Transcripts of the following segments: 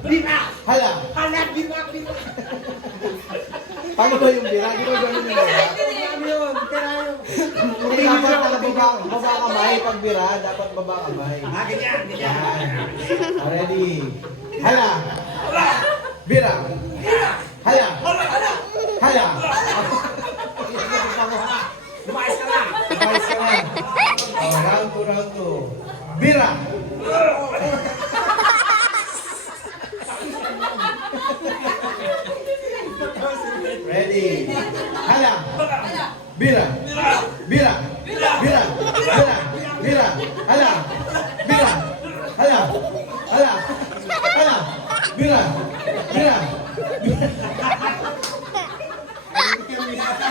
Bira! Hala. Hala, bira, bira! Paano ba yung bira? Di ba gano'n yung bira? Ano yun? Kaya Hindi dapat pala baba kamay. Pag bira, dapat baba kamay. ganyan, ganyan. Yan. Ready. Hala. Bira. Hala. Hala. Lumayas ka na! Lumayas ka na. Round 2, round 2. Bira. Ready. Hala. Bira. Bira. Bira. Bira. Bira. Hala. Bira. Hala. Hala. Hala. Bira. Bira.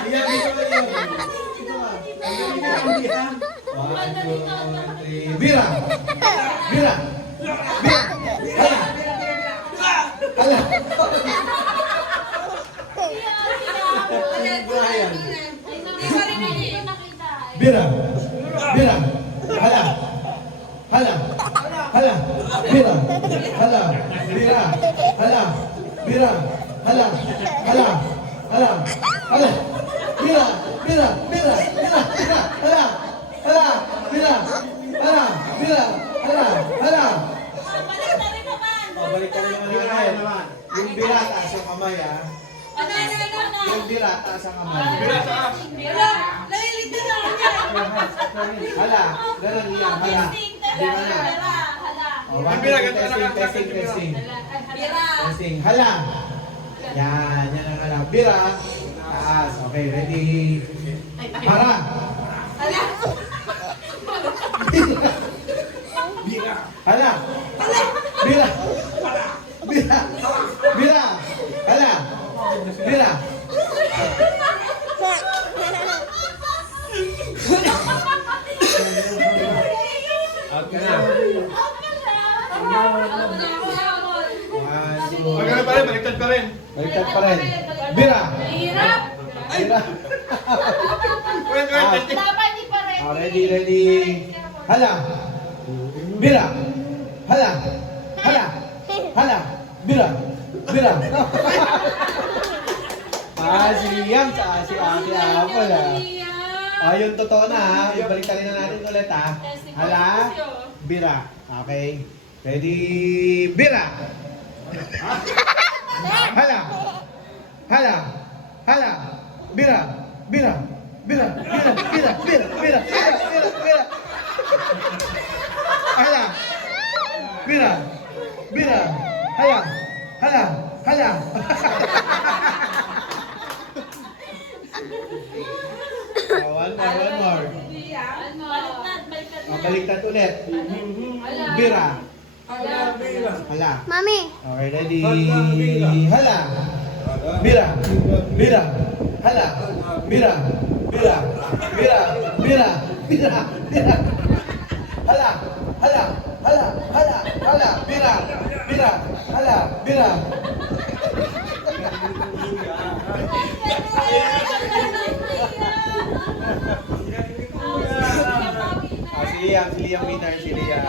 Iyan dito lang yun. One, two, three. Bira. Bira. Bira. Hala. Hala. Brian. Bira. Bira. Hala. Hala. Hala. Bira. Hala. Bira. Hala. Bira. Hala. Hala. Hala. Hala. Bira. Bira. Bira. Bira. Bira. Hala. Hala. Bira. Hala. Bira. Hala. Hala. Balik ka rin naman natin. Yung bira, taas ang kamay ah. Yung bira, taas ang kamay. Hala, ganun yan, hala. Bira na. Testing. Testing, hala. Yan ang hala. Bira, taas. Okay, ready. Para. Bira. Hala. Bira. Bira. Bira. Hala. Bira. Out ka na. Magkano pa rin, baliktad pa rin. Baliktad pa rin. Bira. Hirap. Bira. Wait. Ready. Hala. Bira. Hala. Hala. Hala. Bira. Bira. Si Liam sa si Ate Apple ah. Yung totoo na ha. Ibalik na natin ulit ha. Hala. Bira. Okay. Ready. Bira. Hala. Hala. Hala. Bira. Bira. Bira. Bira. Bira. Bira. Bira. Bira. Bira. Hala. Bira. Bira. Hala. Hala. Hala. One more. Baliktad ulit. Bira. Hala. Mami. Okay, ready. Hala. Bira. Bira. Hala. Bira. Bira. Bira. Bira. Bira. Bira. Hala. Hala. Hala. Hala. Hala. Bira. Bira. Hala. Bira. Si Liam winner, si Liam.